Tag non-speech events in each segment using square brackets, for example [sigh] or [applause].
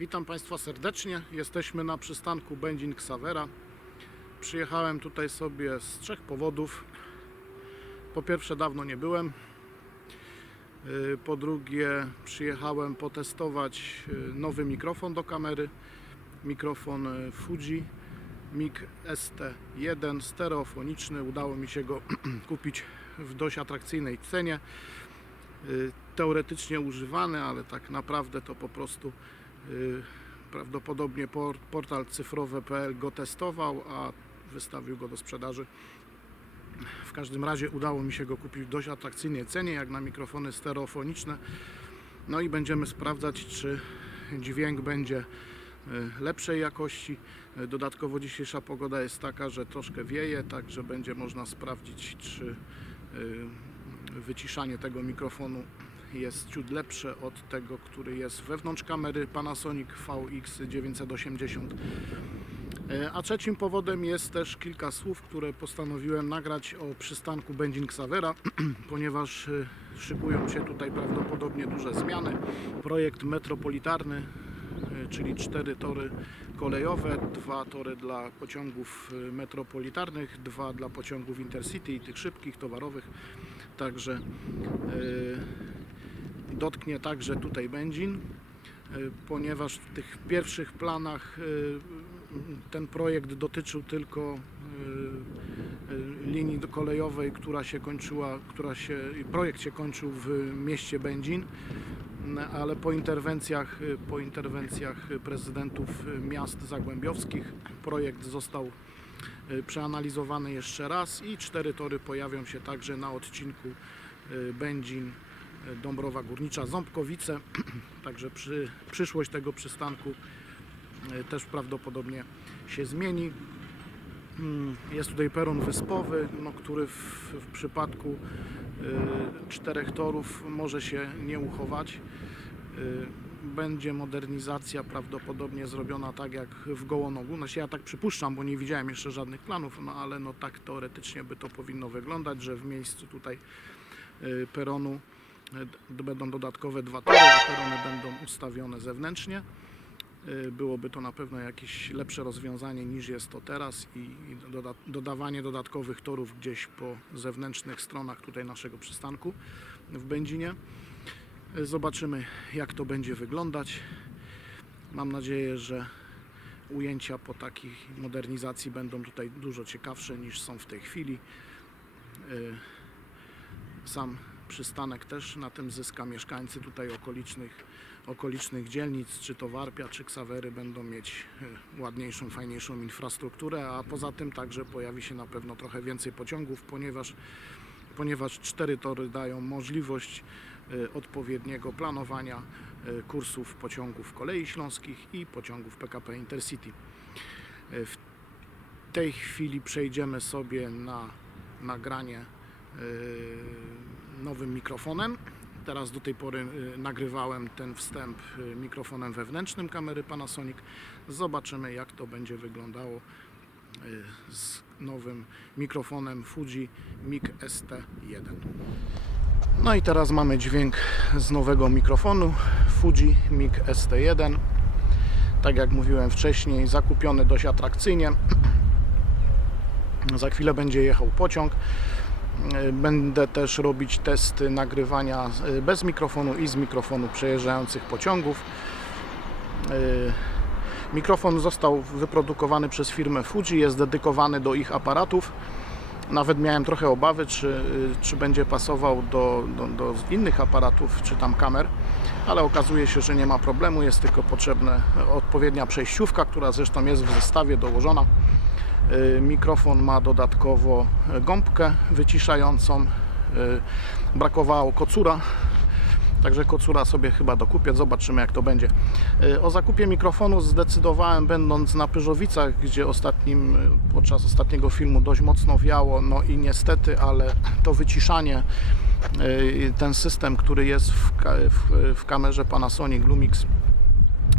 Witam Państwa serdecznie. Jesteśmy na przystanku Będzin Xavera. Przyjechałem tutaj sobie z trzech powodów. Po pierwsze, dawno nie byłem. Yy, Po drugie, przyjechałem potestować yy, nowy mikrofon do kamery. Mikrofon yy, Fuji MIG ST1 stereofoniczny. Udało mi się go [clears throat] kupić w dość atrakcyjnej cenie. Teoretycznie używany, ale tak naprawdę to po prostu prawdopodobnie por- portal cyfrowe.pl go testował, a wystawił go do sprzedaży. W każdym razie udało mi się go kupić w dość atrakcyjnej cenie, jak na mikrofony stereofoniczne. No i będziemy sprawdzać, czy dźwięk będzie y, lepszej jakości. Y, Dodatkowo dzisiejsza pogoda jest taka, że troszkę wieje, także będzie można sprawdzić, czy y, wyciszanie tego mikrofonu jest ciut lepsze od tego, który jest wewnątrz kamery Panasonic VX980. E, A trzecim powodem jest też kilka słów, które postanowiłem nagrać o przystanku Będzin Xavera, [clears throat] ponieważ e, szykują się tutaj prawdopodobnie duże zmiany. Projekt metropolitarny, e, czyli cztery tory kolejowe, dwa tory dla pociągów metropolitarnych, dwa dla pociągów Intercity i tych szybkich, towarowych. Także dotknie także tutaj Będzin, e, ponieważ w tych pierwszych planach e, ten projekt dotyczył tylko e, linii kolejowej, która się kończyła, która się, projekt się kończył w mieście Będzin, ale po interwencjach, po interwencjach prezydentów miast zagłębiowskich projekt został przeanalizowany jeszcze raz i cztery tory pojawią się także na odcinku Będzin Dąbrowa Górnicza, Ząbkowice. [clears throat] Także przy, przyszłość tego przystanku e, też prawdopodobnie się zmieni. Mm, Jest tutaj peron wyspowy, no, który w, w przypadku e, czterech torów może się nie uchować. E, Będzie modernizacja prawdopodobnie zrobiona tak jak w Gołonogu. Znaczy ja tak przypuszczam, bo nie widziałem jeszcze żadnych planów, no ale no tak teoretycznie by to powinno wyglądać, że w miejscu tutaj e, peronu będą dodatkowe dwa tory, a perony będą ustawione zewnętrznie. Y, Byłoby to na pewno jakieś lepsze rozwiązanie niż jest to teraz i i doda dodawanie dodatkowych torów gdzieś po zewnętrznych stronach tutaj naszego przystanku w Będzinie. Y, Zobaczymy jak to będzie wyglądać. Mam nadzieję, że ujęcia po takiej modernizacji będą tutaj dużo ciekawsze niż są w tej chwili. Y, Sam przystanek też na tym zyska. Mieszkańcy tutaj okolicznych, okolicznych dzielnic, czy to Warpia, czy Ksawery będą mieć e, ładniejszą, fajniejszą infrastrukturę, a poza tym także pojawi się na pewno trochę więcej pociągów, ponieważ, ponieważ cztery tory dają możliwość e, odpowiedniego planowania e, kursów pociągów kolei śląskich i pociągów PKP Intercity. W tej chwili przejdziemy sobie na nagranie nowym mikrofonem. Teraz do tej pory y, nagrywałem ten wstęp y, mikrofonem wewnętrznym kamery Panasonic. Zobaczymy jak to będzie wyglądało y, z nowym mikrofonem Fuji MIG ST1. No i teraz mamy dźwięk z nowego mikrofonu Fuji MIG ST1. Tak jak mówiłem wcześniej, zakupiony dość atrakcyjnie. [clears throat] Za chwilę będzie jechał pociąg. E, Będę też robić testy nagrywania e, bez mikrofonu i z mikrofonu przejeżdżających pociągów. E, Mikrofon został wyprodukowany przez firmę Fuji, jest dedykowany do ich aparatów. Nawet miałem trochę obawy, czy, czy będzie pasował do, do, do innych aparatów, czy tam kamer, ale okazuje się, że nie ma problemu. Jest tylko potrzebna odpowiednia przejściówka, która zresztą jest w zestawie dołożona. Y, Mikrofon ma dodatkowo gąbkę wyciszającą. Y, Brakowało kocura, także kocura sobie chyba dokupię. Zobaczymy jak to będzie. Y, O zakupie mikrofonu zdecydowałem będąc na Pyżowicach, gdzie ostatnim, podczas ostatniego filmu dość mocno wiało. No i niestety, ale to wyciszanie, y, ten system, który jest w, w, w kamerze Panasonic Lumix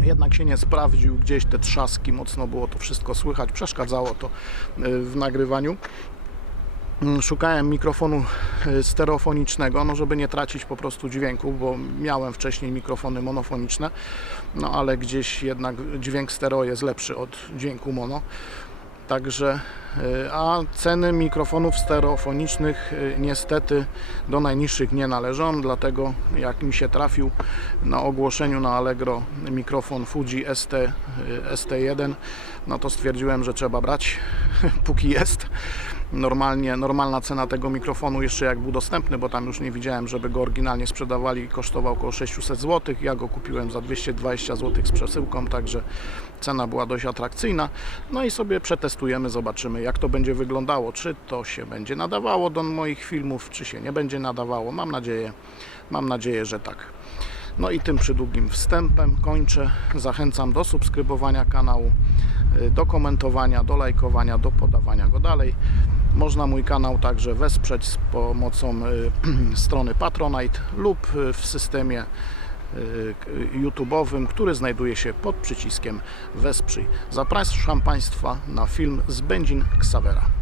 jednak się nie sprawdził, gdzieś te trzaski, mocno było to wszystko słychać, przeszkadzało to y, w nagrywaniu. mm, szukałem mikrofonu y, stereofonicznego, no żeby nie tracić po prostu dźwięku, bo miałem wcześniej mikrofony monofoniczne, no ale gdzieś jednak dźwięk stereo jest lepszy od dźwięku mono. Także, y, a ceny mikrofonów stereofonicznych y, niestety do najniższych nie należą, dlatego jak mi się trafił na ogłoszeniu na Allegro mikrofon Fuji ST, y, ST1, no to stwierdziłem, że trzeba brać, [laughs] póki jest. Normalnie, normalna cena tego mikrofonu jeszcze jak był dostępny, bo tam już nie widziałem, żeby go oryginalnie sprzedawali, kosztował około 600 zł. Ja go kupiłem za 220 zł z przesyłką, także cena była dość atrakcyjna. No i sobie przetestujemy, zobaczymy jak to będzie wyglądało, czy to się będzie nadawało do moich filmów, czy się nie będzie nadawało. Mam nadzieję, mam nadzieję, że tak. No i tym przydługim wstępem kończę. Zachęcam do subskrybowania kanału, y, do komentowania, do lajkowania, do podawania go dalej. Można mój kanał także wesprzeć z pomocą y, [clears throat] strony Patronite lub y, w systemie YouTube'owym, który znajduje się pod przyciskiem Wesprzyj. Zapraszam Państwa na film z Będzin Ksawera.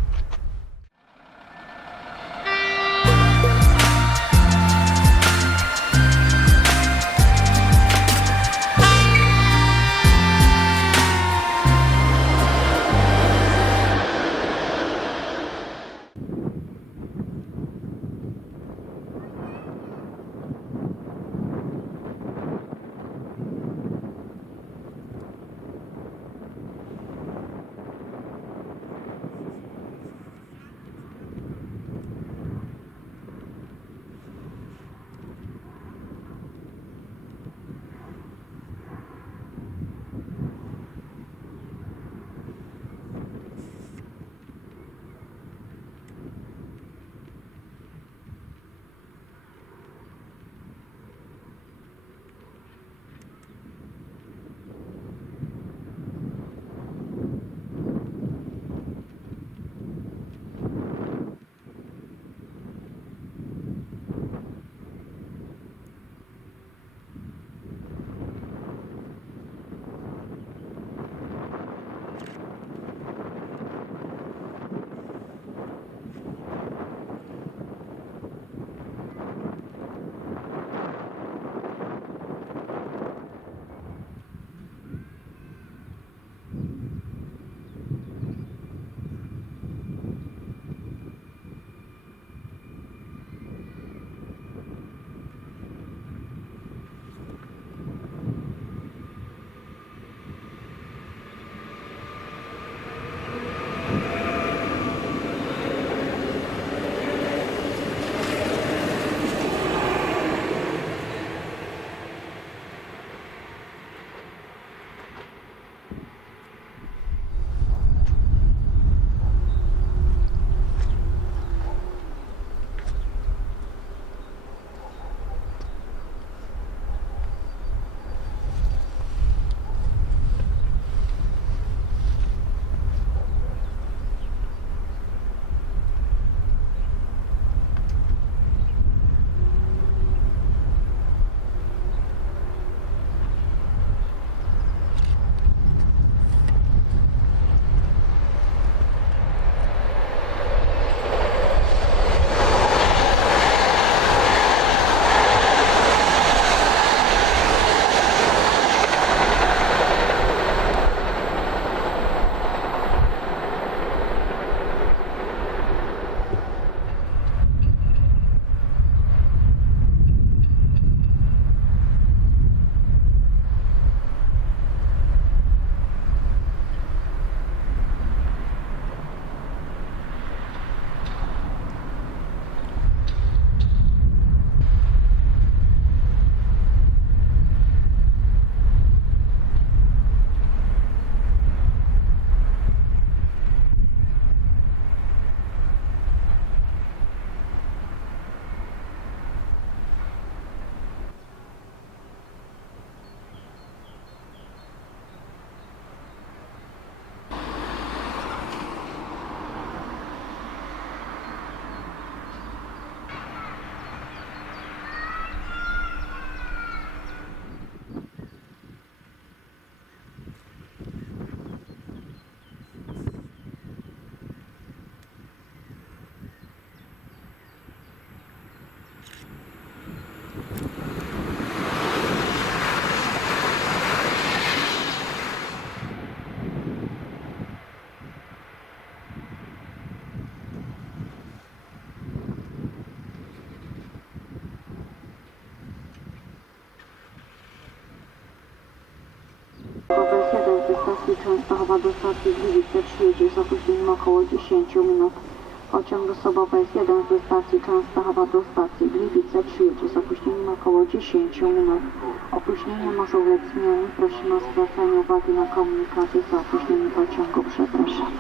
Częstochowa do stacji Gliwice przyjedzie z opóźnieniem około 10 minut. Pociąg osobowy S1 ze stacji Częstochowa do stacji Gliwice przyjedzie z opóźnieniem około 10 minut. Opóźnienie może ulec zmianie. Prosimy o zwracanie uwagi na komunikację z opóźnieniem pociągu. Przepraszam.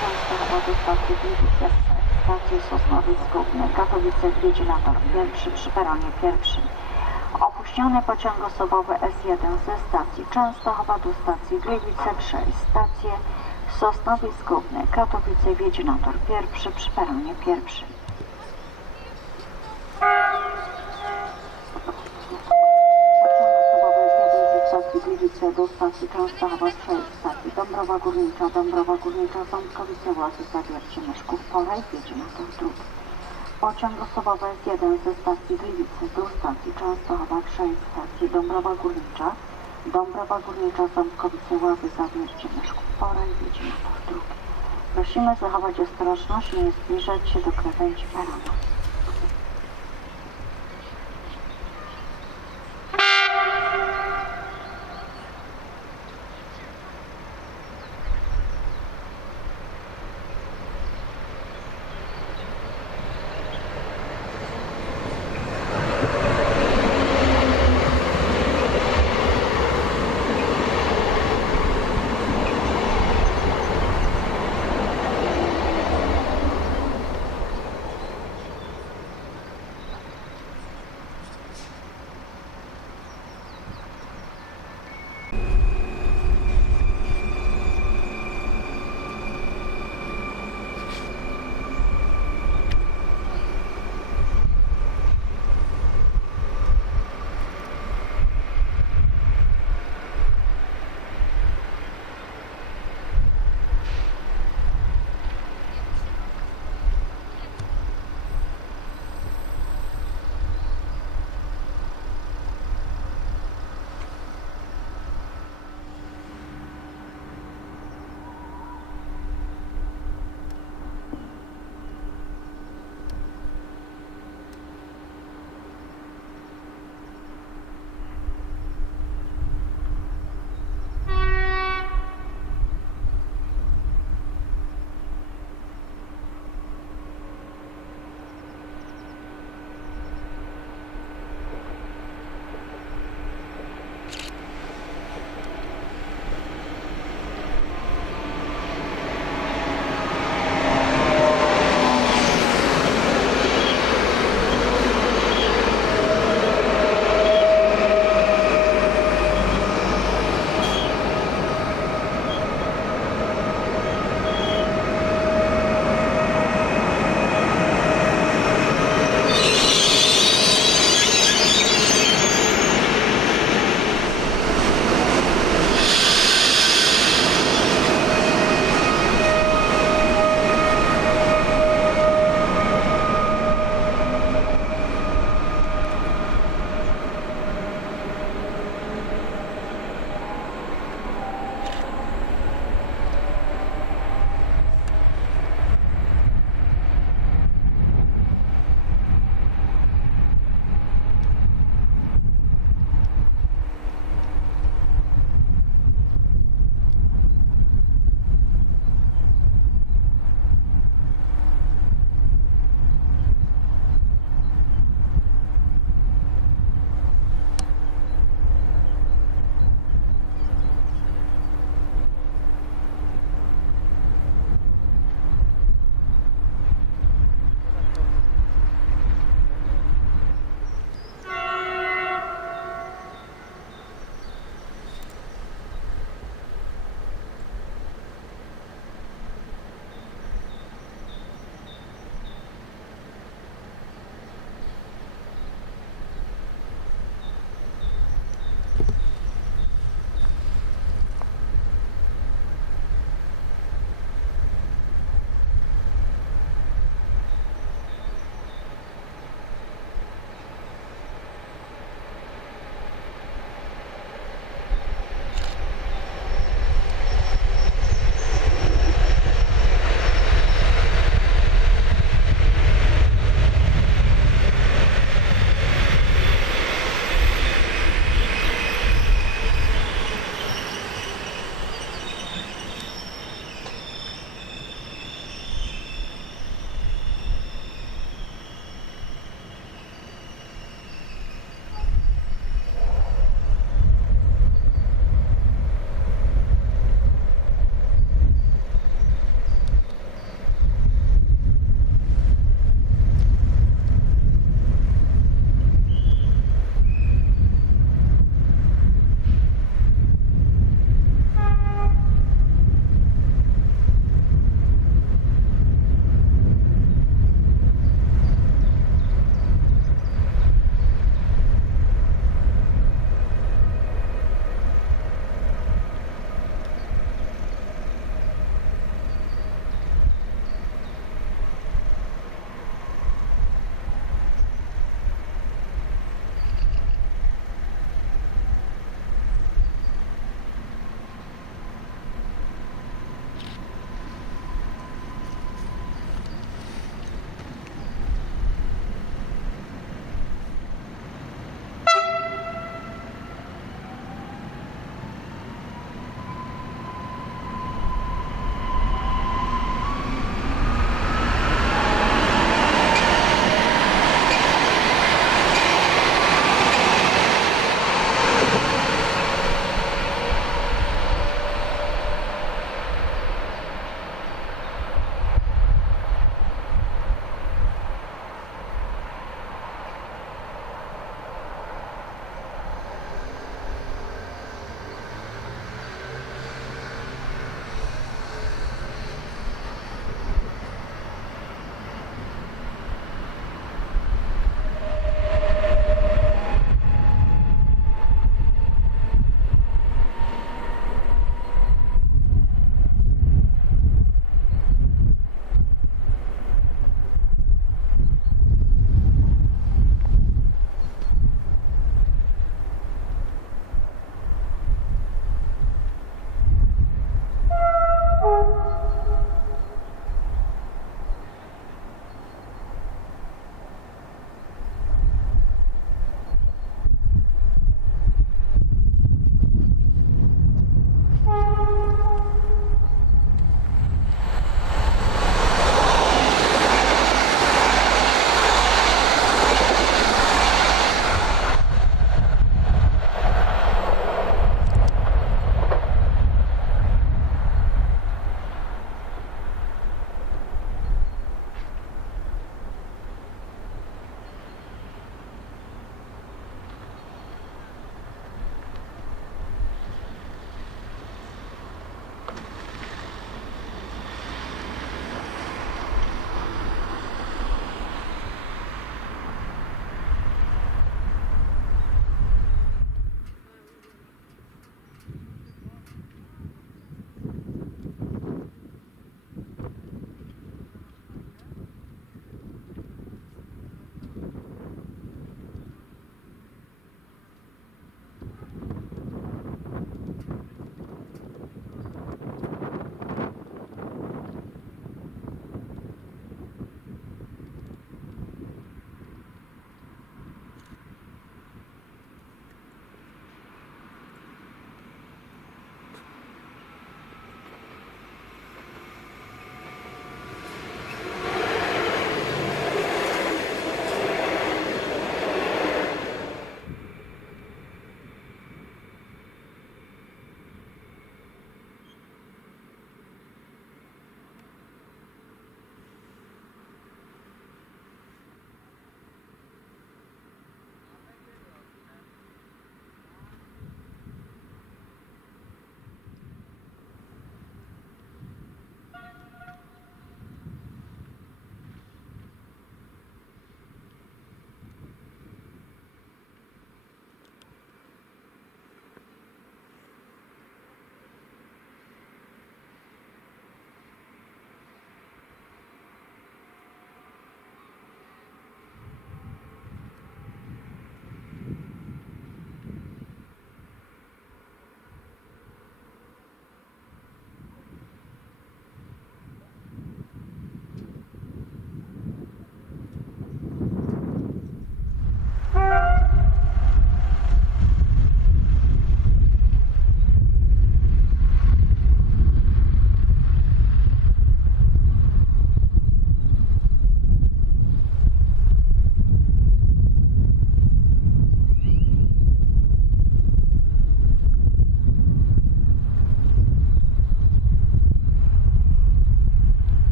Częstochowa do stacji Gliwice, stacji Sosnowiec Górny, Wiedźminator pierwszy przy peronie pierwszym. Opuściony pociąg osobowy S1 ze stacji Częstochowa do stacji Gliwice 6, stacje Sosnowiec Górny, Katowice Wiedźminator pierwszy przy peronie pierwszym. Pociąg osobowy S1 ze stacji Gliwice do stacji Częstochowa 6, stacji Dąbrowa Górnicza, Dąbrowa Górnicza, Ząbkowice Łazy, Zawiercie, Myszków, Pola i Wiedźminator drugi. Pociąg osobowy S1 ze stacji Gliwice do stacji Częstochowa 6, stacji Dąbrowa Górnicza, Dąbrowa Górnicza, Ząbkowice Łazy, Zawiercie, Myszków, Pola i Wiedźminator drugi. Prosimy zachować ostrożność, nie zbliżać się do krawędzi peronu.